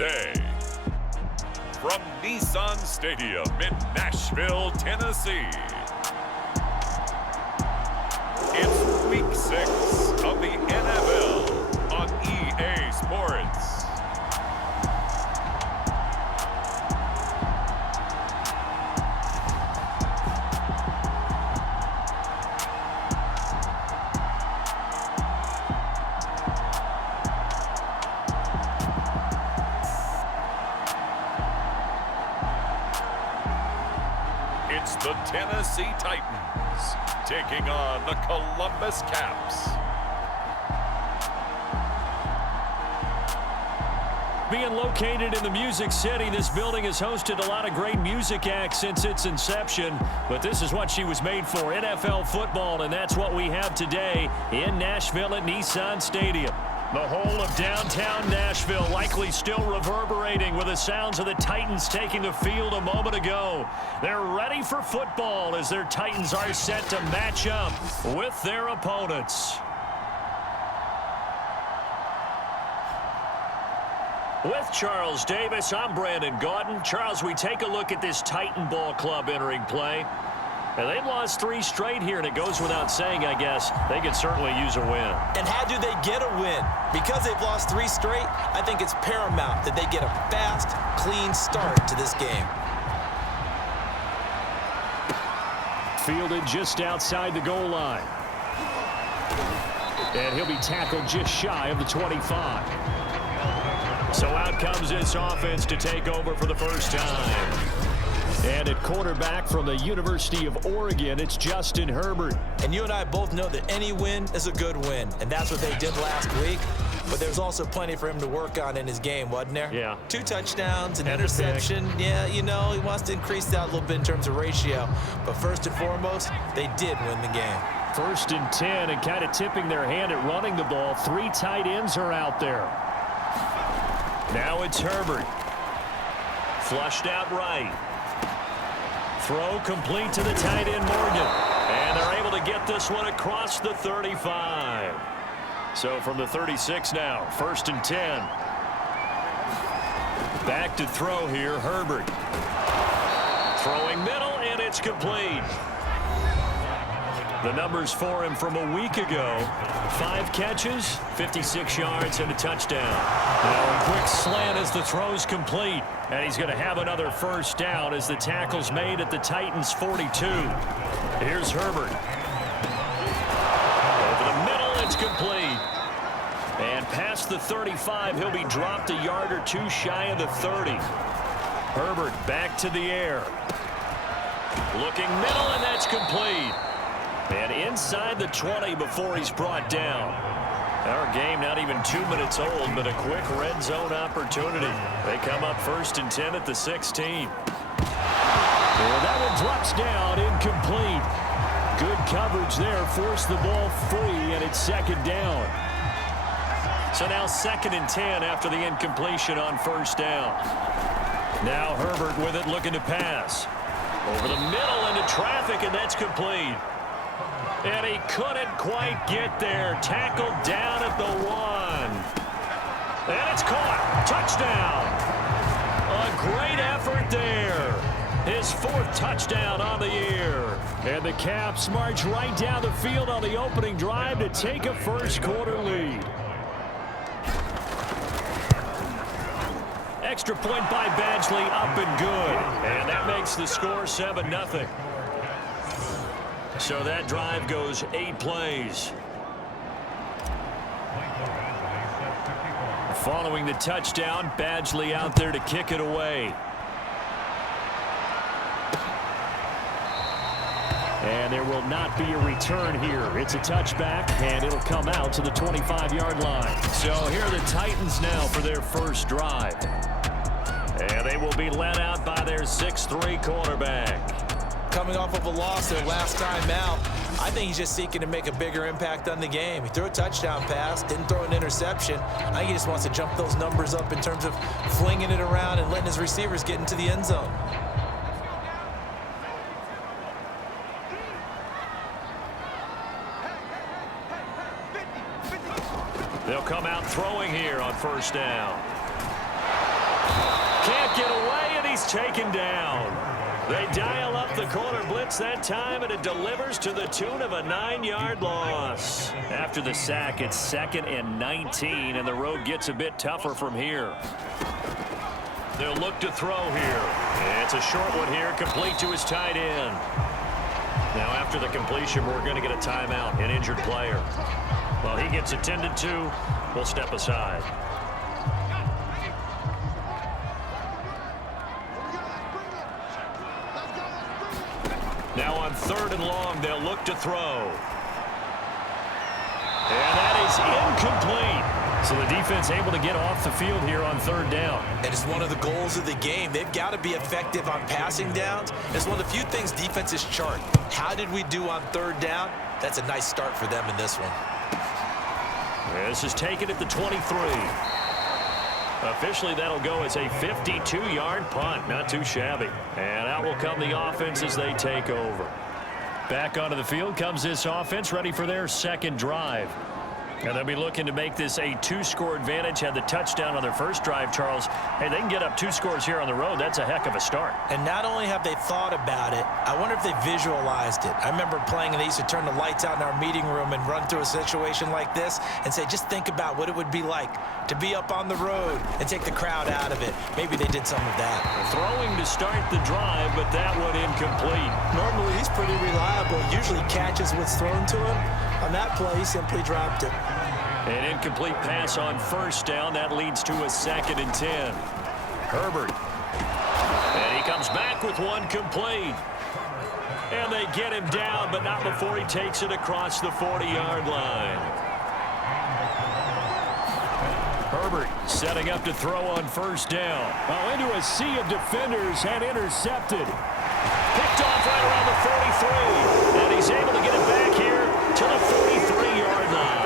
today. From Nissan Stadium in Nashville, Tennessee, it's Week 6 of the NFL on EA Sports. It's the Tennessee Titans taking on the Columbus Caps. Being located in the Music City, this building has hosted a lot of great music acts since its inception, but this is what she was made for, NFL football, and that's what we have today in Nashville at Nissan Stadium. The whole of downtown Nashville likely still reverberating with the sounds of the Titans taking the field a moment ago. They're ready for football as their Titans are set to match up with their opponents. With Charles Davis, I'm Brandon Gaudin. Charles, we take a look at this Titan Ball Club entering play. And they've lost 3 straight here, and it goes without saying, I guess, they could certainly use a win. And how do they get a win? Because they've lost 3 straight, I think it's paramount that they get a fast, clean start to this game. Fielded just outside the goal line. And he'll be tackled just shy of the 25. So out comes this offense to take over for the first time. And at quarterback from the University of Oregon, it's Justin Herbert. And you and I both know that any win is a good win, and that's what they did last week. But there's also plenty for him to work on in his game, wasn't there? Yeah. 2 touchdowns, an interception. Yeah, you know, he wants to increase that a little bit in terms of ratio. But first and foremost, they did win the game. 1st and 10, and kind of tipping their hand at running the ball. 3 tight ends are out there. Now it's Herbert. Flushed out right. Throw complete to the tight end, Morgan. And they're able to get this one across the 35. So from the 36 now, 1st and 10. Back to throw here, Herbert. Throwing middle, and it's complete. The numbers for him from a week ago: 5 catches, 56 yards, and a touchdown. Now a quick slant as the throw's complete. And he's going to have another first down as the tackle's made at the Titans' 42. Here's Herbert. Over the middle, it's complete. And past the 35, he'll be dropped a yard or 2 shy of the 30. Herbert back to the air. Looking middle, and that's complete. And inside the 20 before he's brought down. Our game not even 2 minutes old, but a quick red zone opportunity. They come up 1st and 10 at the 16. And that one drops down, incomplete. Good coverage there, forced the ball free, and it's 2nd down. So now 2nd and 10 after the incompletion on 1st down. Now Herbert with it, looking to pass. Over the middle into traffic, and that's complete. And he couldn't quite get there. Tackled down at the 1. And it's caught. Touchdown. A great effort there. His 4th touchdown on the year. And the Caps march right down the field on the opening drive to take a first-quarter lead. Extra point by Badgley, up and good. And that makes the score 7-0. So that drive goes 8 plays. Following the touchdown, Badgley out there to kick it away. And there will not be a return here. It's a touchback, and it'll come out to the 25-yard line. So here are the Titans now for their first drive. And they will be led out by their 6'3" quarterback. Coming off of a loss their last time out, I think he's just seeking to make a bigger impact on the game. He threw a touchdown pass, didn't throw an interception. I think he just wants to jump those numbers up in terms of flinging it around and letting his receivers get into the end zone. They'll come out throwing here on 1st down. Can't get away, and he's taken down. They dial up the corner blitz that time, and it delivers to the tune of a 9-yard loss. After the sack, it's 2nd and 19, and the road gets a bit tougher from here. They'll look to throw here. It's a short one here, complete to his tight end. Now, after the completion, we're going to get a timeout, an injured player. While he gets attended to, we'll step aside. Now on 3rd and long, they'll look to throw. And that is incomplete. So the defense able to get off the field here on 3rd down. And it's one of the goals of the game. They've got to be effective on passing downs. It's one of the few things defenses chart. How did we do on 3rd down? That's a nice start for them in this one. This is taken at the 23. Officially, that'll go as a 52-yard punt. Not too shabby. And out will come the offense as they take over. Back onto the field comes this offense, ready for their 2nd drive. And they'll be looking to make this a 2-score advantage. Had the touchdown on their first drive, Charles. Hey, they can get up 2 scores here on the road. That's a heck of a start. And not only have they thought about it, I wonder if they visualized it. I remember playing, and they used to turn the lights out in our meeting room and run through a situation like this and say, just think about what it would be like to be up on the road and take the crowd out of it. Maybe they did some of that. Throwing to start the drive, but that one incomplete. Normally, he's pretty reliable. Usually catches what's thrown to him. On that play, he simply dropped it. An incomplete pass on 1st down. That leads to a 2nd and 10. Herbert. And he comes back with one complete. And they get him down, but not before he takes it across the 40-yard line. Herbert setting up to throw on 1st down. Well, into a sea of defenders and intercepted. Picked off right around the 43. And he's able to get it back here to the 43-yard line.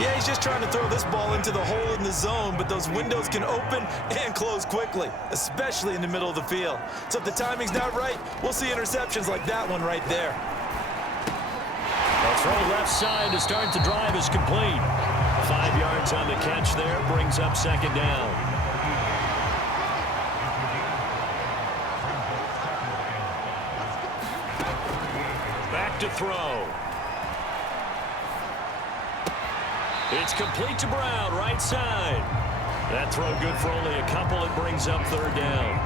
Yeah, he's just trying to throw this ball into the hole in the zone, but those windows can open and close quickly, especially in the middle of the field. So if the timing's not right, we'll see interceptions like that one right there. A throw left side to start the drive is complete. 5 yards on the catch there, brings up 2nd down. Back to throw. It's complete to Brown, right side. That throw good for only a couple. It brings up 3rd down.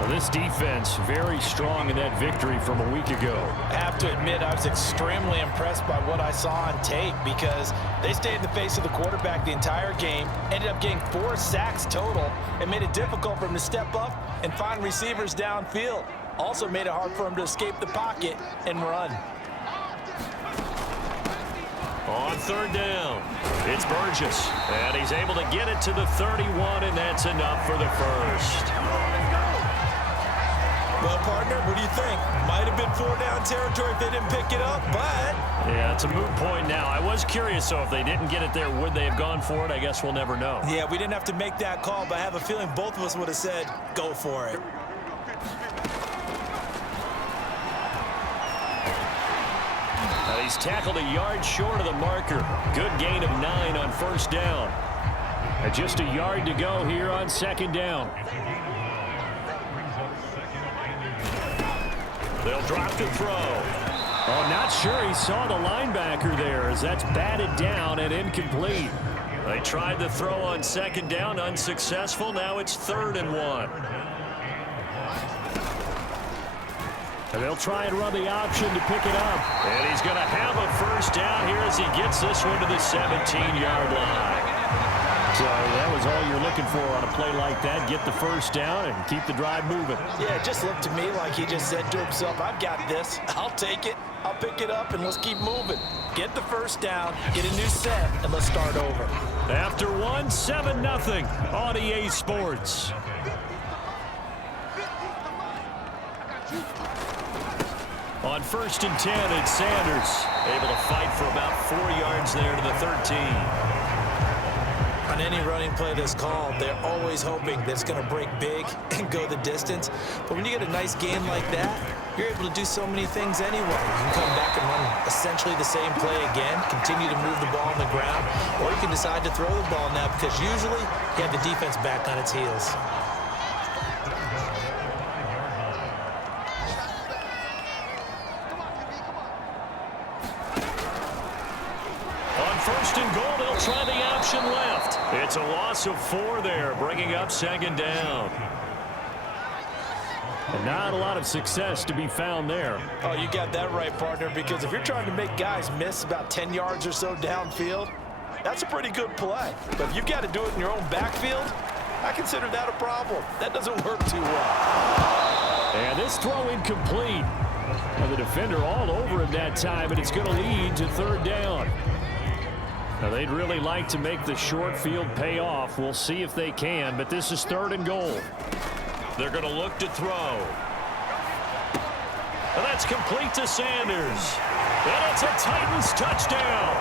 Well, this defense very strong in that victory from a week ago. I have to admit, I was extremely impressed by what I saw on tape because they stayed in the face of the quarterback the entire game, ended up getting 4 sacks total, and made it difficult for him to step up and find receivers downfield. Also made it hard for him to escape the pocket and run. On 3rd down, it's Burgess, and he's able to get it to the 31, and that's enough for the 1st. Well, partner, what do you think? Might have been 4-down territory if they didn't pick it up, but... Yeah, it's a moot point now. I was curious, so if they didn't get it there, would they have gone for it? I guess we'll never know. Yeah, we didn't have to make that call, but I have a feeling both of us would have said, go for it. He's tackled a yard short of the marker. Good gain of 9 on 1st down. Just a yard to go here on 2nd down. They'll drop to throw. Oh, not sure he saw the linebacker there as that's batted down and incomplete. They tried the throw on 2nd down, unsuccessful. Now it's 3rd and 1. And they'll try and run the option to pick it up. And he's going to have a 1st down here as he gets this one to the 17-yard line. So that was all you're looking for on a play like that. Get the 1st down and keep the drive moving. Yeah, it just looked to me like he just said to himself, I've got this. I'll take it. I'll pick it up, and let's keep moving. Get the 1st down, get a new set, and let's start over. After 1, 7-0 on EA Sports. On 1st and 10, it's Sanders. Able to fight for about 4 yards there to the 13. On any running play that's called, they're always hoping that it's going to break big and go the distance. But when you get a nice gain like that, you're able to do so many things anyway. You can come back and run essentially the same play again, continue to move the ball on the ground, or you can decide to throw the ball now because usually you have the defense back on its heels. On first and goal, they'll try the option left. It's a loss of 4 there, bringing up second down. And not a lot of success to be found there. Oh, you got that right, partner, because if you're trying to make guys miss about 10 yards or so downfield, that's a pretty good play. But if you've got to do it in your own backfield, I consider that a problem. That doesn't work too well. And this throw incomplete. Well, the defender all over him that time, and it's going to lead to third down. Now, they'd really like to make the short field pay off. We'll see if they can, but this is third and goal. They're going to look to throw. And that's complete to Sanders. And it's a Titans touchdown.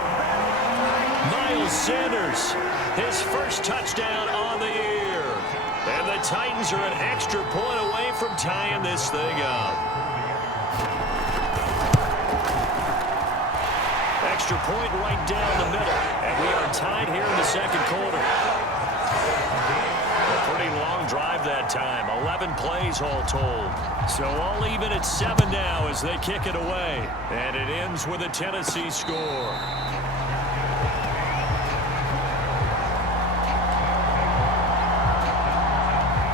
Miles Sanders, his first touchdown on the year. And the Titans are an extra point away from tying this thing up. Extra point right down the middle. And we are tied here in the second quarter. A pretty long drive that time. 11 plays all told. So all even at 7 now as they kick it away. And it ends with a Tennessee score.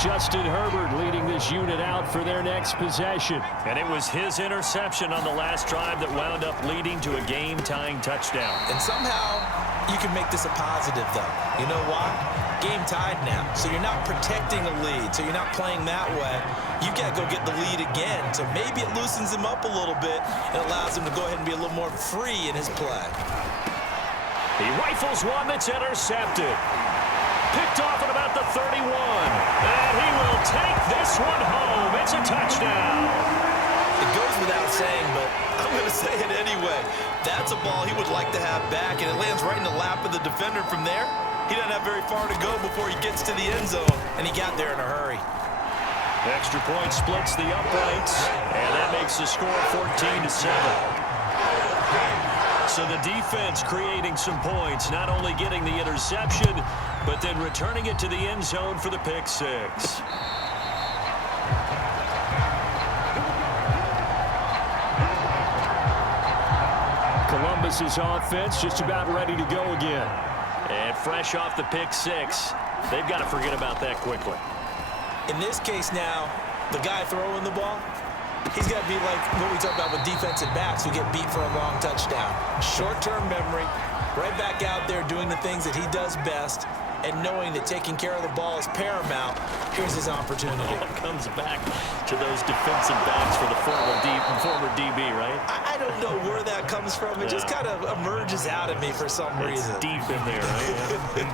Justin Herbert leading this unit out for their next possession. And it was his interception on the last drive that wound up leading to a game-tying touchdown. And somehow you can make this a positive, though. You know why? Game tied now. So you're not protecting a lead. So you're not playing that way. You got to go get the lead again. So maybe it loosens him up a little bit and allows him to go ahead and be a little more free in his play. He rifles one that's intercepted. Picked off at about the 31. And he will take this one home. It's a touchdown. It goes without saying, but I'm going to say it anyway. That's a ball he would like to have back, and it lands right in the lap of the defender from there. He doesn't have very far to go before he gets to the end zone, and he got there in a hurry. Extra point splits the uprights, and that makes the score 14-7. So the defense creating some points, not only getting the interception, but then returning it to the end zone for the pick six. Columbus's offense just about ready to go again. And fresh off the pick six, they've got to forget about that quickly. In this case now, the guy throwing the ball, he's got to be like what we talk about with defensive backs who get beat for a long touchdown. Short-term memory, right back out there doing the things that he does best, and knowing that taking care of the ball is paramount. Here's his opportunity. It comes back to those defensive backs for the former DB, right? I don't know where that comes from. It just kind of emerges out of me for some reason. It's deep in there, right?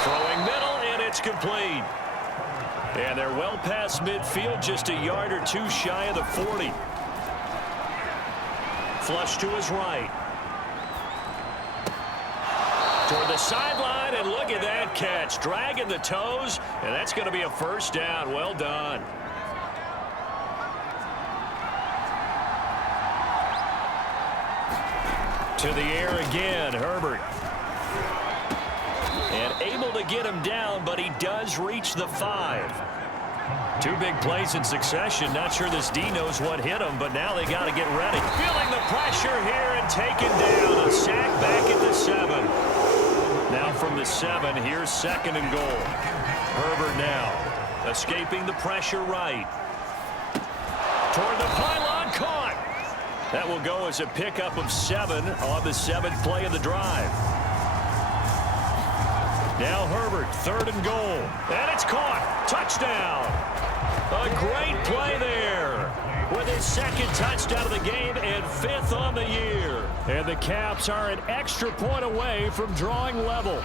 Throwing middle, and it's complete. And they're well past midfield, just a yard or two shy of the 40. Flush to his right. Toward the sideline, and look at that catch. Dragging the toes, and that's going to be a first down. Well done. To the air again, Herbert. And able to get him down, but he does reach the 5. Two big plays in succession. Not sure this D knows what hit him, but now they got to get ready. Feeling the pressure here and taken down. A sack back at the 7. Now from the 7, here's second and goal. Herbert now escaping the pressure right. Toward the pylon, caught. That will go as a pickup of 7 on the 7th play of the drive. Now Herbert, third and goal. And it's caught. Touchdown. A great play there. With his second touchdown of the game and 5th on the year. And the Caps are an extra point away from drawing level.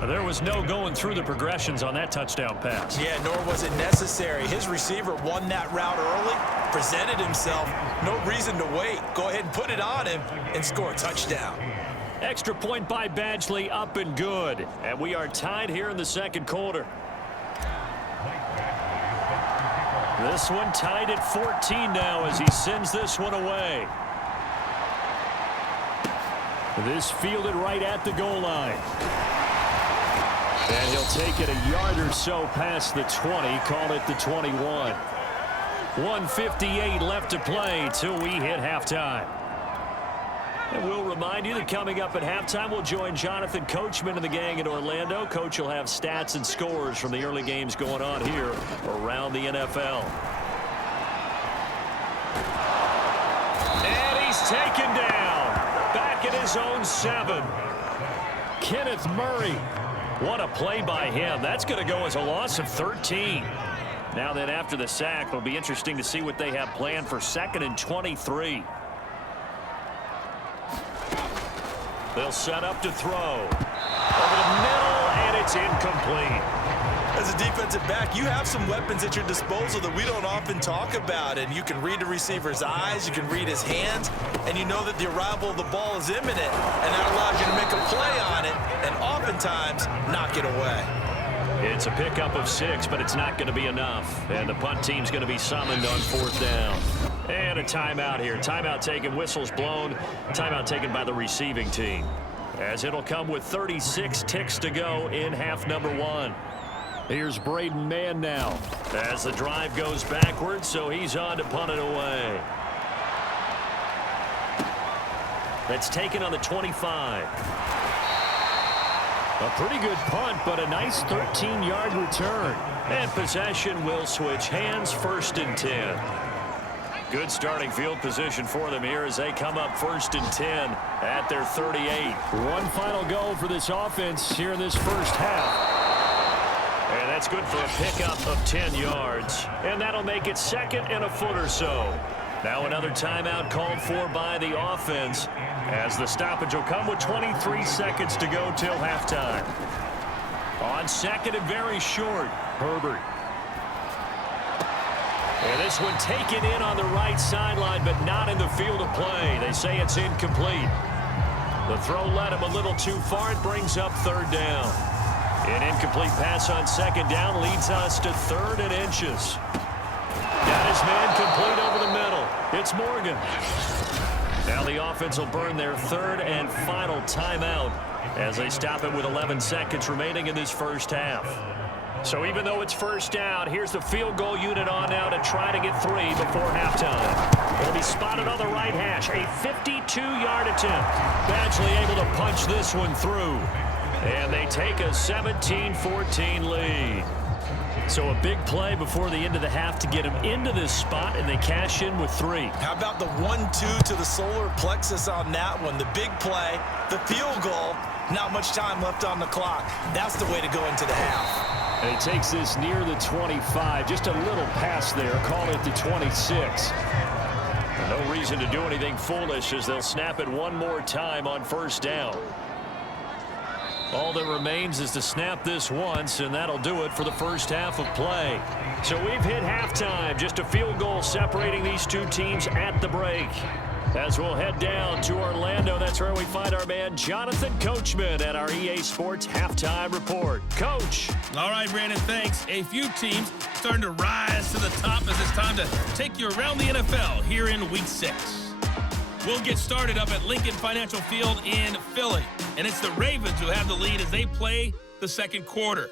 There was no going through the progressions on that touchdown pass. Yeah, nor was it necessary. His receiver won that route early, presented himself. No reason to wait. Go ahead and put it on him and score a touchdown. Extra point by Badgley, up and good. And we are tied here in the second quarter. This one tied at 14 now as he sends this one away. This fielded right at the goal line. And he'll take it a yard or so past the 20, call it the 21. 1:58 left to play till we hit halftime. And we'll remind you that coming up at halftime, we'll join Jonathan Coachman and the gang in Orlando. Coach will have stats and scores from the early games going on here around the NFL. And he's taken down. Back at his own 7. Kenneth Murray. What a play by him. That's going to go as a loss of 13. Now then, after the sack, it'll be interesting to see what they have planned for 2nd and 23. They'll set up to throw. Over the middle, and it's incomplete. As a defensive back, you have some weapons at your disposal that we don't often talk about. And you can read the receiver's eyes, you can read his hands, and you know that the arrival of the ball is imminent. And that allows you to make a play on it and oftentimes knock it away. It's a pickup of 6, but it's not going to be enough. And the punt team's going to be summoned on 4th down. And a timeout here. Timeout taken, whistles blown. Timeout taken by the receiving team. As it'll come with 36 ticks to go in half number 1. Here's Braden Mann now. As the drive goes backwards, so he's on to punt it away. That's taken on the 25. A pretty good punt, but a nice 13-yard return. And possession will switch hands, 1st and 10. Good starting field position for them here as they come up 1st and 10 at their 38. One final go for this offense here in this first half. And that's good for a pickup of 10 yards. And that'll make it 2nd and a foot or so. Now another timeout called for by the offense as the stoppage will come with 23 seconds to go till halftime. On 2nd and very short, Herbert. And this one taken in on the right sideline, but not in the field of play. They say it's incomplete. The throw led him a little too far. It brings up 3rd down. An incomplete pass on 2nd down leads us to 3rd and inches. Got his man complete over the middle. It's Morgan. Now the offense will burn their 3rd and final timeout as they stop it with 11 seconds remaining in this first half. So even though it's 1st down, here's the field goal unit on now to try to get 3 before halftime. It'll be spotted on the right hash. A 52-yard attempt. Badgley able to punch this one through. And they take a 17-14 lead. So a big play before the end of the half to get them into this spot, and they cash in with 3. How about the 1-2 to the solar plexus on that one? The big play, the field goal, not much time left on the clock. That's the way to go into the half. And he takes this near the 25. Just a little pass there. Call it the 26. No reason to do anything foolish as they'll snap it one more time on 1st down. All that remains is to snap this once, and that'll do it for the first half of play. So we've hit halftime. Just a field goal separating these two teams at the break. As we'll head down to Orlando, that's where we find our man Jonathan Coachman at our EA Sports Halftime Report. Coach. All right, Brandon, thanks. A few teams starting to rise to the top as it's time to take you around the NFL here in Week 6. We'll get started up at Lincoln Financial Field in Philly. And it's the Ravens who have the lead as they play the 2nd quarter.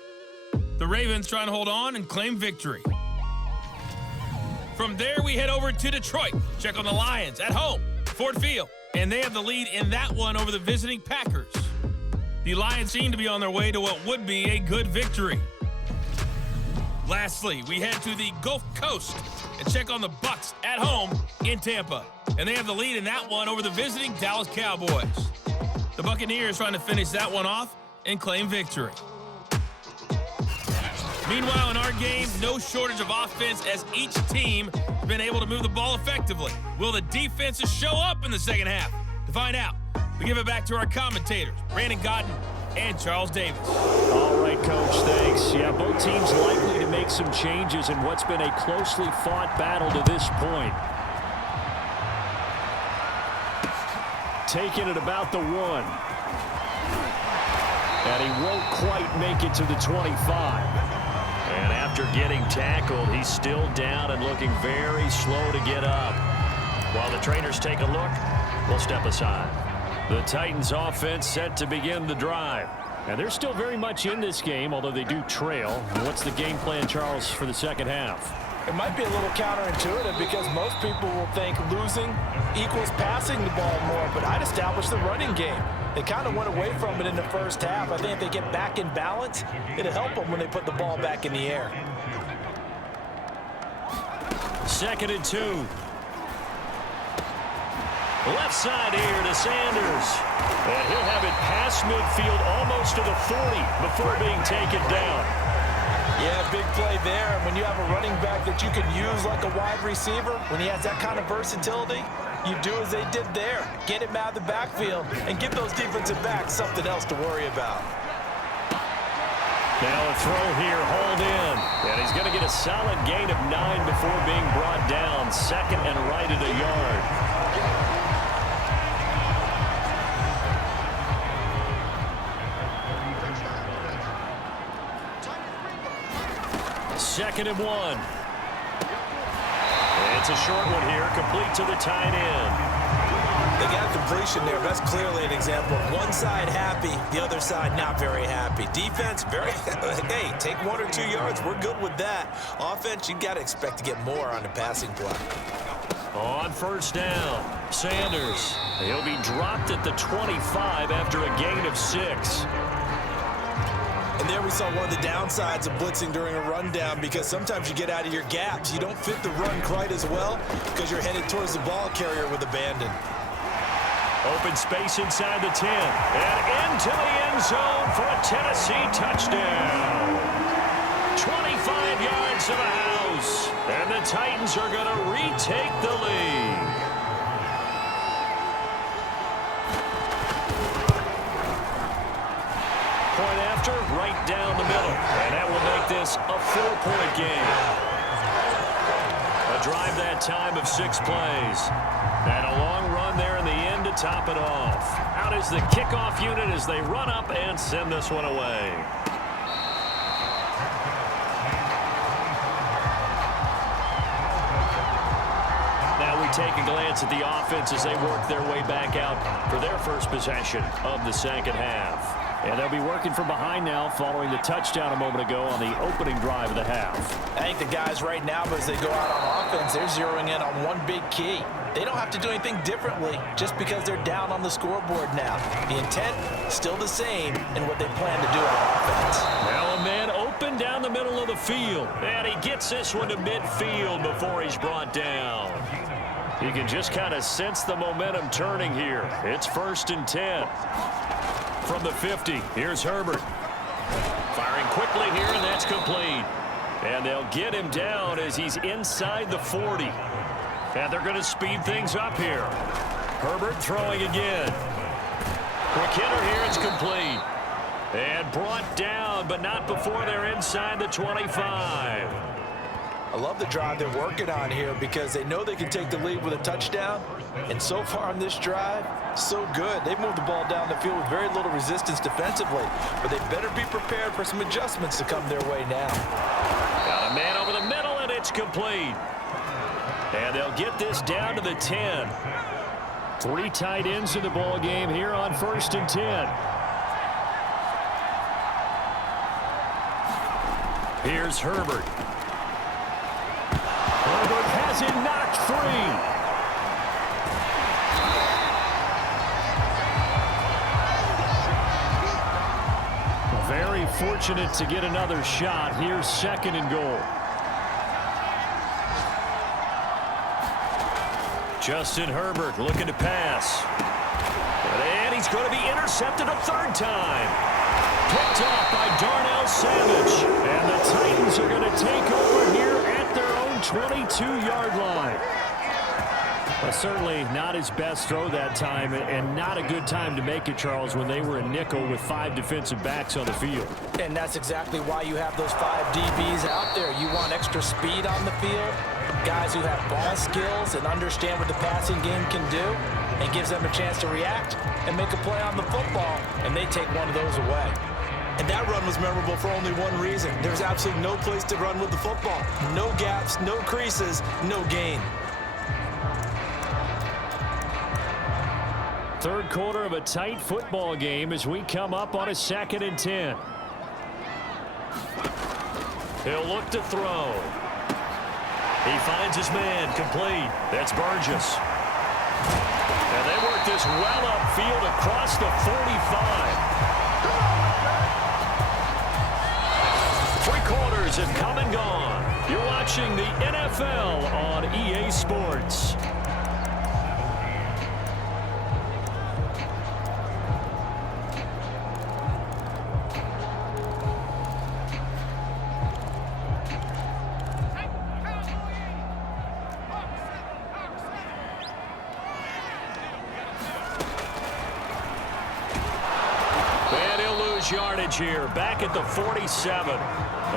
The Ravens trying to hold on and claim victory. From there, we head over to Detroit. Check on the Lions at home, Ford Field. And they have the lead in that one over the visiting Packers. The Lions seem to be on their way to what would be a good victory. Lastly, we head to the Gulf Coast and check on the Bucs at home in Tampa. And they have the lead in that one over the visiting Dallas Cowboys. The Buccaneers trying to finish that one off and claim victory. Meanwhile, in our game, no shortage of offense as each team has been able to move the ball effectively. Will the defenses show up in the second half? To find out, we give it back to our commentators, Brandon Godden and Charles Davis. All right, Coach, thanks. Yeah, both teams likely to make some changes in what's been a closely fought battle to this point. Taking it about the 1. And he won't quite make it to the 25. And after after getting tackled. He's still down and looking very slow to get up. While the trainers take a look, we'll step aside. The Titans offense set to begin the drive. And they're still very much in this game, although they do trail. What's the game plan, Charles, for the second half? It might be a little counterintuitive because most people will think losing equals passing the ball more, but I'd establish the running game. They kind of went away from it in the first half. I think if they get back in balance, it'll help them when they put the ball back in the air. 2nd and 2. Left side here to Sanders. And he'll have it past midfield almost to the 40 before being taken down. Yeah, big play there. And when you have a running back that you can use like a wide receiver, when he has that kind of versatility, you do as they did there. Get him out of the backfield and give those defensive backs something else to worry about. Now a throw here, hauled in. And he's going to get a solid gain of 9 before being brought down. 2nd and right at a yard. 2nd and 1. It's a short one here, complete to the tight end. They got completion there. That's clearly an example. One side happy, the other side not very happy. Defense, very, hey, take 1 or 2 yards. We're good with that. Offense, you got to expect to get more on the passing play. On 1st down, Sanders. He'll be dropped at the 25 after a gain of 6. And there we saw one of the downsides of blitzing during a rundown, because sometimes you get out of your gaps. You don't fit the run quite as well because you're headed towards the ball carrier with abandon. Open space inside the 10. And into the end zone for a Tennessee touchdown. 25 yards to the house. And the Titans are going to retake the lead. Point after, right down the middle. And that will make this a 4-point game. A drive that time of 6 plays. And a long run there in the end to top it off. Out is the kickoff unit as they run up and send this one away. Now we take a glance at the offense as they work their way back out for their first possession of the second half. And they'll be working from behind now following the touchdown a moment ago on the opening drive of the half. I think the guys right now, as they go out on offense, they're zeroing in on one big key. They don't have to do anything differently just because they're down on the scoreboard now. The intent still the same in what they plan to do on offense. Now a man open down the middle of the field. And he gets this one to midfield before he's brought down. You can just kind of sense the momentum turning here. It's 1st and 10. From the 50, here's Herbert. Firing quickly here, and that's complete. And they'll get him down as he's inside the 40. And they're going to speed things up here. Herbert throwing again. Quick hitter here, it's complete. And brought down, but not before they're inside the 25. I love the drive they're working on here because they know they can take the lead with a touchdown. And so far on this drive, so good. They've moved the ball down the field with very little resistance defensively. But they better be prepared for some adjustments to come their way now. Got a man over the middle, and it's complete. And they'll get this down to the 10. 3 tight ends in the ball game here on 1st and 10. Here's Herbert. Herbert has it knocked free. Very fortunate to get another shot. Here's 2nd and goal. Justin Herbert looking to pass. And he's going to be intercepted a 3rd time. Picked off by Darnell Savage. And the Titans are going to take over here at their own 22-yard line. Well, certainly not his best throw that time, and not a good time to make it, Charles, when they were in nickel with 5 defensive backs on the field. And that's exactly why you have those 5 DBs out there. You want extra speed on the field, guys who have ball skills and understand what the passing game can do, and gives them a chance to react and make a play on the football, and they take one of those away. And that run was memorable for only one reason. There's absolutely no place to run with the football. No gaps, no creases, no gain. Third quarter of a tight football game as we come up on a 2nd and 10. He'll look to throw. He finds his man, complete. That's Burgess. And they work this well upfield across the 45. 3 quarters have come and gone. You're watching the NFL on EA Sports. Yardage here, back at the 47.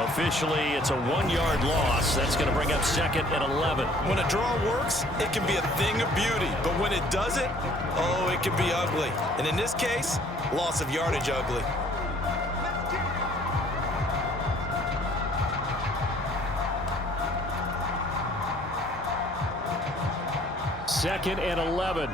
Officially, it's a 1-yard loss. That's going to bring up 2nd and 11. When a draw works, it can be a thing of beauty. But when it doesn't, oh, it can be ugly. And in this case, loss of yardage ugly. Second and 11.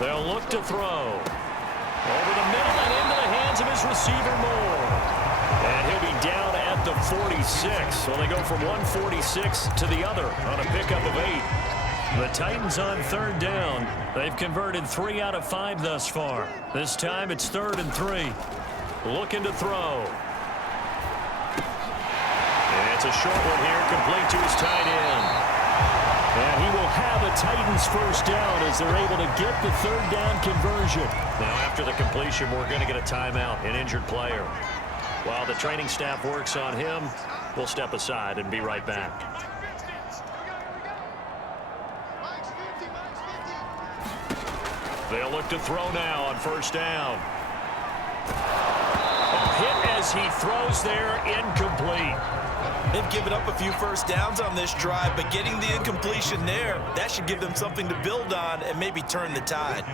They'll look to throw. Over the middle and into the hands of his receiver, Moore. And he'll be down at the 46. So they go from 146 to the other on a pickup of 8. The Titans on 3rd down. They've converted 3 out of 5 thus far. This time it's 3rd and 3. Looking to throw. And it's a short one here, complete to his tight end. And he will have a Titans first down as they're able to get the 3rd down conversion. Now after the completion, we're going to get a timeout, an injured player. While the training staff works on him, we'll step aside and be right back. They'll look to throw now on 1st down. Hit as he throws there, incomplete. They've given up a few first downs on this drive, but getting the incompletion there, that should give them something to build on and maybe turn the tide.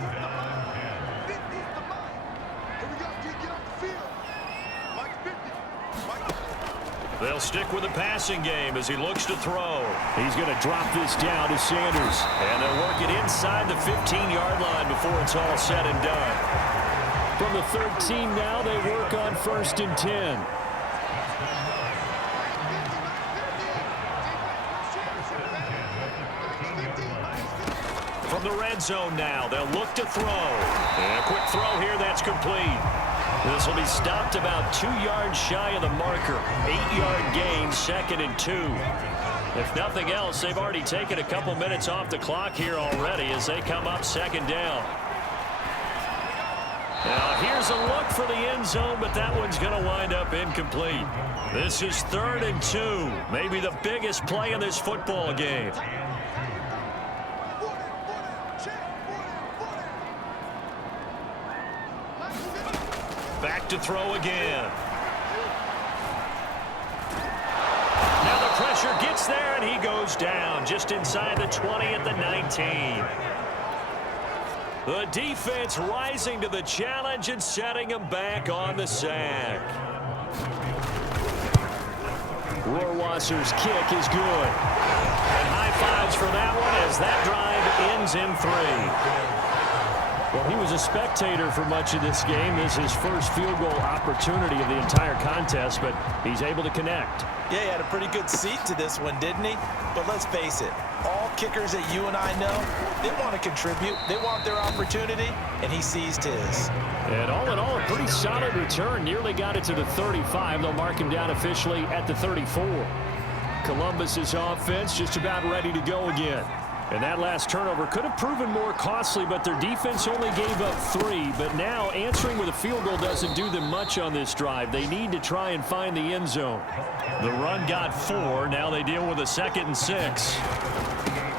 They'll stick with the passing game as he looks to throw. He's going to drop this down to Sanders. And they'll work it inside the 15-yard line before it's all said and done. From the 13 now, they work on 1st and 10. From the red zone now, they'll look to throw. And a quick throw here, that's complete. This will be stopped about 2 yards shy of the marker. 8-yard gain, 2nd and 2. If nothing else, they've already taken a couple minutes off the clock here already as they come up 2nd down. Now here's a look for the end zone, but that one's going to wind up incomplete. This is 3rd and 2, maybe the biggest play in this football game. Back to throw again. Now the pressure gets there, and he goes down just inside the 20 at the 19. The defense rising to the challenge and setting him back on the sack. Rohrwasser's kick is good. And high fives for that one as that drive ends in 3. Well, he was a spectator for much of this game. This is his first field goal opportunity of the entire contest, but he's able to connect. Yeah, he had a pretty good seat to this one, didn't he? But let's face it, all kickers that you and I know, they want to contribute. They want their opportunity, and he seized his. And all in all, a pretty solid return. Nearly got it to the 35. They'll mark him down officially at the 34. Columbus's offense just about ready to go again. And that last turnover could have proven more costly, but their defense only gave up 3. But now answering with a field goal doesn't do them much on this drive. They need to try and find the end zone. The run got 4. Now they deal with a 2nd and 6.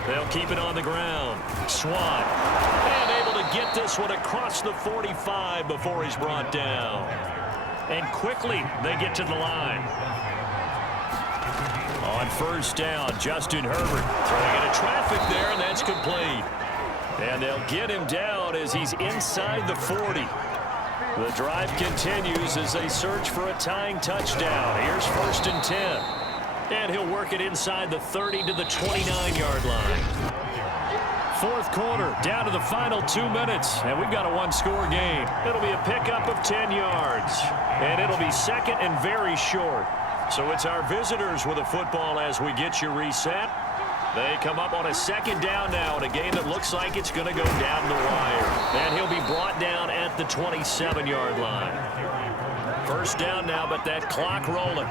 They'll keep it on the ground. Swan. And able to get this one across the 45 before he's brought down. And quickly they get to the line. On 1st down, Justin Herbert throwing into traffic there, and that's complete. And they'll get him down down as he's inside the 40. The drive continues as they search for a tying touchdown. Here's 1st and 10. And he'll work it inside the 30 to the 29-yard line. 4th quarter, down to the final 2 minutes, and we've got a one-score game. It'll be a pickup of 10 yards, and it'll be 2nd and very short. So it's our visitors with the football as we get you reset. They come up on a 2nd down now in a game that looks like it's going to go down the wire. And he'll be brought down at the 27-yard line. 1st down now, but that clock rolling.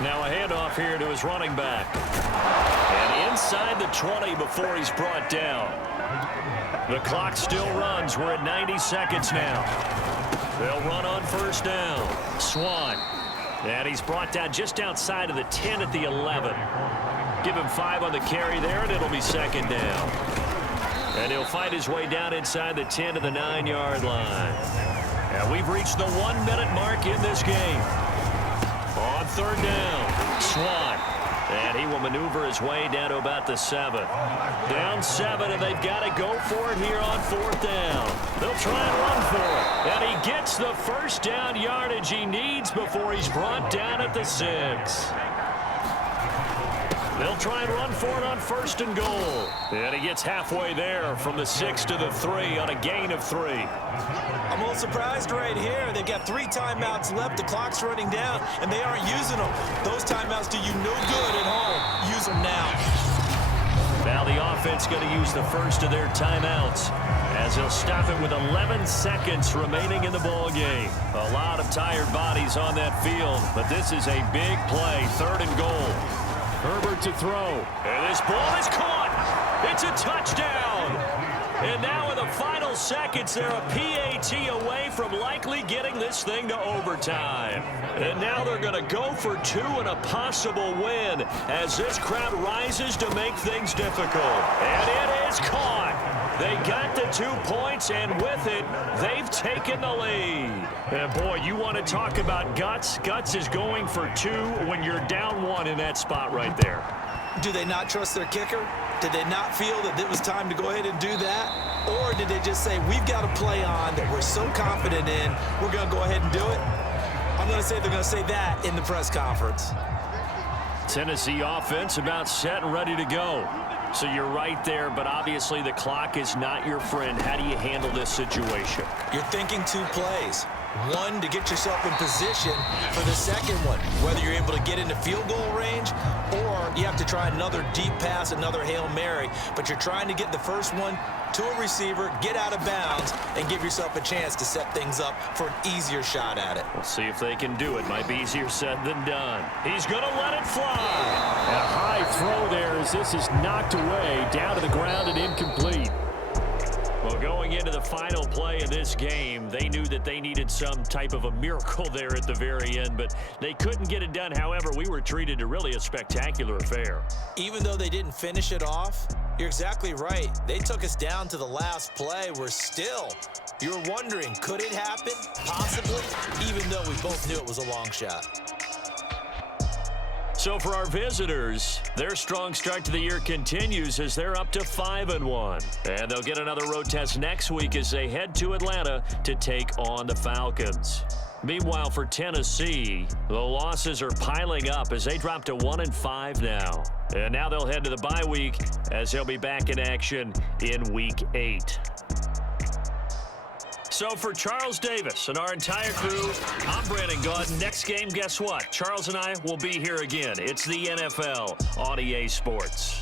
Now a handoff here to his running back. And inside the 20 before he's brought down. The clock still runs. We're at 90 seconds now. They'll run on 1st down. Swan. And he's brought down just outside of the 10 at the 11. Give him 5 on the carry there, and it'll be 2nd down. And he'll fight his way down inside the 10 to the 9-yard line. And we've reached the 1-minute mark in this game. On 3rd down, Swan. And he will maneuver his way down to about the 7. Down 7, and they've got to go for it here on 4th down. They'll try and run for it. And he gets the 1st down yardage he needs before he's brought down at the 6. They'll try and run for it on 1st and goal. And he gets halfway there from the 6 to the 3 on a gain of 3. I'm a little surprised right here. They've got 3 timeouts left. The clock's running down, and they aren't using them. Those timeouts do you no good at home. Use them now. Now the offense going to use the first of their timeouts as they'll stop it with 11 seconds remaining in the ball game. A lot of tired bodies on that field, but this is a big play. 3rd and goal. Herbert to throw. And this ball is caught. It's a touchdown. And now in the final seconds, they're a PAT away from likely getting this thing to overtime. And now they're going to go for 2 and a possible win as this crowd rises to make things difficult. And it is caught. They got the 2 points, and with it, they've taken the lead. And boy, you want to talk about guts. Guts is going for 2 when you're down 1 in that spot right there. Do they not trust their kicker? Did they not feel that it was time to go ahead and do that? Or did they just say, we've got a play on that we're so confident in, we're going to go ahead and do it? I'm going to say they're going to say that in the press conference. Tennessee offense about set and ready to go. So you're right there, but obviously the clock is not your friend. How do you handle this situation? You're thinking 2 plays. 1 to get yourself in position for the second one, whether you're able to get into field goal range or you have to try another deep pass, another Hail Mary, but you're trying to get the first one to a receiver, get out of bounds, and give yourself a chance to set things up for an easier shot at it. We'll see if they can do it. Might be easier said than done. He's going to let it fly. And a high throw there as this is knocked away, down to the ground and incomplete. Well, going into the final play of this game, they knew that they needed some type of a miracle there at the very end, but they couldn't get it done. However, we were treated to really a spectacular affair. Even though they didn't finish it off, you're exactly right. They took us down to the last play. We're still, you're wondering, could it happen? Possibly, even though we both knew it was a long shot. So for our visitors, their strong start to the year continues as they're up to 5-1. And they'll get another road test next week as they head to Atlanta to take on the Falcons. Meanwhile, for Tennessee, the losses are piling up as they drop to 1-5 now. And now they'll head to the bye week as they'll be back in action in Week 8. So for Charles Davis and our entire crew, I'm Brandon Gaudin. Next game, guess what? Charles and I will be here again. It's the NFL on EA Sports.